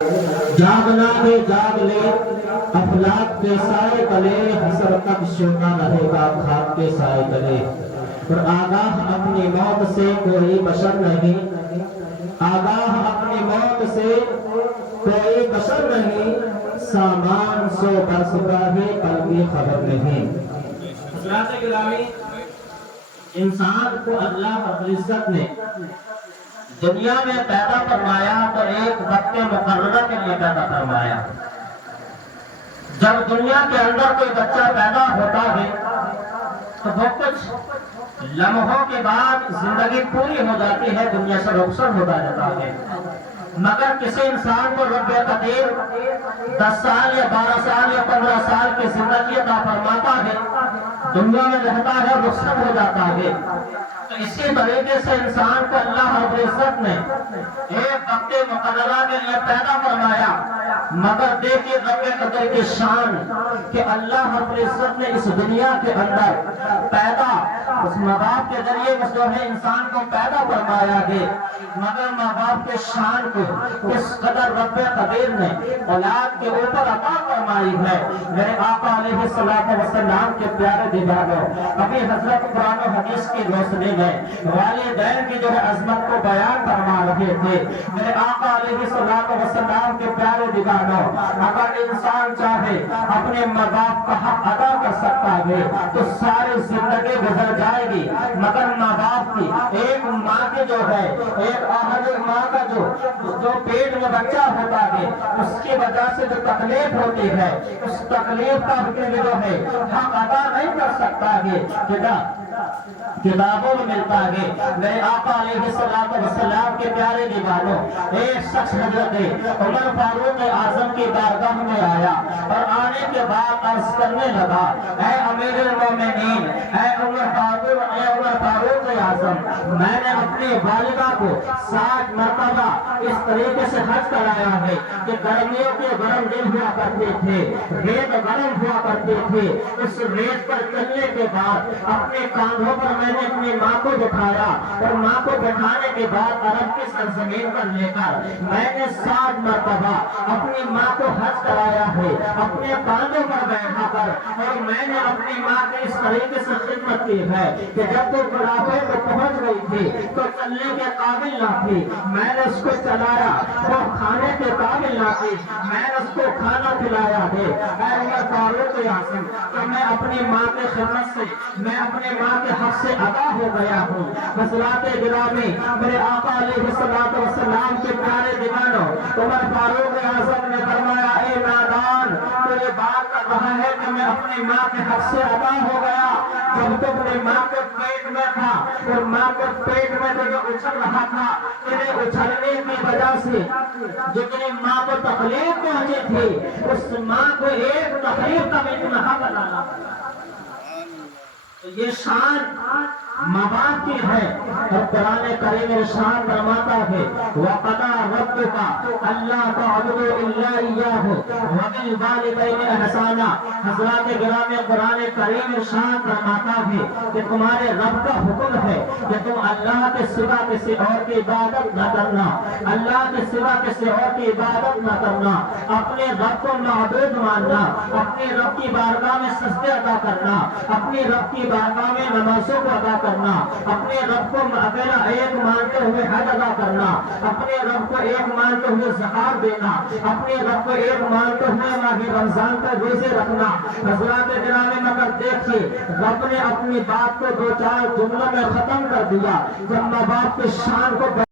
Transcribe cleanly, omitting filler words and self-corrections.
جاگنا ہے جاگ لے افلاک کے سائے تلے، حسر تک سونا رہے گا خاک کے سائے تلے۔ اور آگاہ اپنی موت سے کوئی بشر نہیں، آگاہ اپنی موت سے کوئی بشر نہیں، سامان سو برس کا ہے قلبی خبر نہیں۔ حضرات گرامی، انسان کو اللہ رب العزت نے دنیا میں پیدا فرمایا تو ایک وقت مقررہ کے لیے پیدا فرمایا۔ جب دنیا کے اندر کوئی بچہ پیدا ہوتا ہے تو وہ کچھ لمحوں کے بعد زندگی پوری ہو جاتی ہے، دنیا سے رخصت ہوتا جاتا ہے۔ مگر کسی انسان کو رب قدیر 10 سال یا 12 سال یا 15 سال کی زندگی عطا فرماتا ہے، دنیا میں رہتا ہے، رخصت ہو جاتا ہے۔ تو اسی طریقے سے انسان کو اللہ رب العزت نے ایک وقت مقررہ کے لیے پیدا فرمایا، مگر دیکھیے رب قدر کی شان کہ اللہ رب العزت نے اس دنیا کے اندر پیدا اس ماں باپ کے ذریعے جو ہے انسان کو پیدا فرمایا ہے، مگر ماں باپ کے شان کو اس قدر رب قدیر نے اولاد کے اوپر عطا فرمائی ہے۔ میرے آقا علیہ الصلوۃ والسلام کے پیارے دیداروں، ابھی حضرت قرآن و حدیث کی روشنی میں والدین کی جو ہے عظمت کو بیان فرما رہے تھے۔ میرے آقا علیہ الصلوۃ والسلام کے پیارے دیداروں، اگر انسان چاہے اپنے ماں باپ کا حق ادا کر سکتا ہے تو ساری زندگی گزر جائے گی، مگر ماں باپ کی ایک ماں کی جو ہے ایک ماں کا جو پیٹ میں بچہ ہوتا ہے اس کی وجہ سے جو تکلیف ہوتی ہے، اس تکلیف کا جو ہے حق ادا نہیں کر سکتا ہے، کتابوں میں ملتا ہے۔ میرے آقا علیہ الصلوۃ والسلام کے پیارے دیوانوں، ایک شخص حضرت عمر فاروق اعظم کی بارگاہ میں آیا اور آنے کے بعد عرض کرنے لگا، اے امیر المومنین، اے عمر فاروق اعظم، میں نے اپنی والدہ کو 60 مرتبہ اس طریقے سے حج کرایا ہے کہ گرمیوں کے گرم دن ہوا کرتے تھے، ریت گرم ہوا کرتے تھے، اس ریت پر چلنے کے بعد اپنے کاندھوں پر میں نے اپنی ماں کو بٹھایا اور ماں کو بٹھانے کے بعد عرب کی سرزمین پر لے کر میں نے 60 مرتبہ اپنی ماں کو حج کرایا ہے اپنے کاندھوں پر بیٹھا کر، اور میں نے اپنی ماں کی اس طریقے سے خدمت کی ہے کہ جب تو بڑھاپے کو پہنچ گئی تھی تو چلنے کے قابل نہ تھی، میں نے اس کو چلایا، وہ کھانے کے قابل نہ تھی، میں نے اس کو کھانا کھلایا ہے۔ اے عمر فاروق اعظم، تو میں اپنی ماں کی خدمت سے، میں اپنے ماں کے حق سے ادا ہو گیا ہوں۔ حضرات گرامی، میرے آقا علیہ الصلوۃ والسلام کے پیارے دیوانوں، عمر فاروق اعظم نے فرمایا، اے نادان، تو یہ بات کر رہا ہے کہ میں اپنی ماں کے حق سے ادا ہو گیا، جب تو اپنی ماں کے پیٹ میں تھا اور ماں کے پیٹ میں جو اچھل رہا تھا، انہیں اچھلنے کی وجہ سے جتنی ماں کو تکلیف پہنچی تھی اس ماں کو ایک تکلیف کا بھی نہ بتانا۔ یہ شان ماں باپ کی ہے، اور قرآن کریم ارشاد فرماتا ہے، وَقَضَىٰ رَبُّكَ أَلَّا تَعْبُدُوا إِلَّا إِيَّاهُ وَبِالْوَالِدَيْنِ إِحْسَانًا۔ حضرات گرامی، قرآن کریم ارشاد فرماتا ہے کہ تمہارے رب کا حکم ہے کہ تم اللہ کے سوا کسی اور کی عبادت نہ کرنا، اللہ کے سوا کسی اور کی عبادت نہ کرنا، اپنے رب کو معبود ماننا، اپنے رب کی بارگاہ میں سجدے ادا کرنا، اپنے رب کی بارگاہ میں نمازوں کو ادا کرنا، اپنے رب کو اکیلا ایک مانتے ہوئے حج ادا کرنا، اپنے رب کو ایک مانتے ہوئے زکات دینا، اپنے رب کو ایک مانتے ہوئے ماہ رمضان کا روزے رکھنا۔ حضرات گرامی، مگر دیکھیے رب نے اپنی بات کو 2-4 جملوں میں ختم کر دیا، جب ماں باپ کی شان کو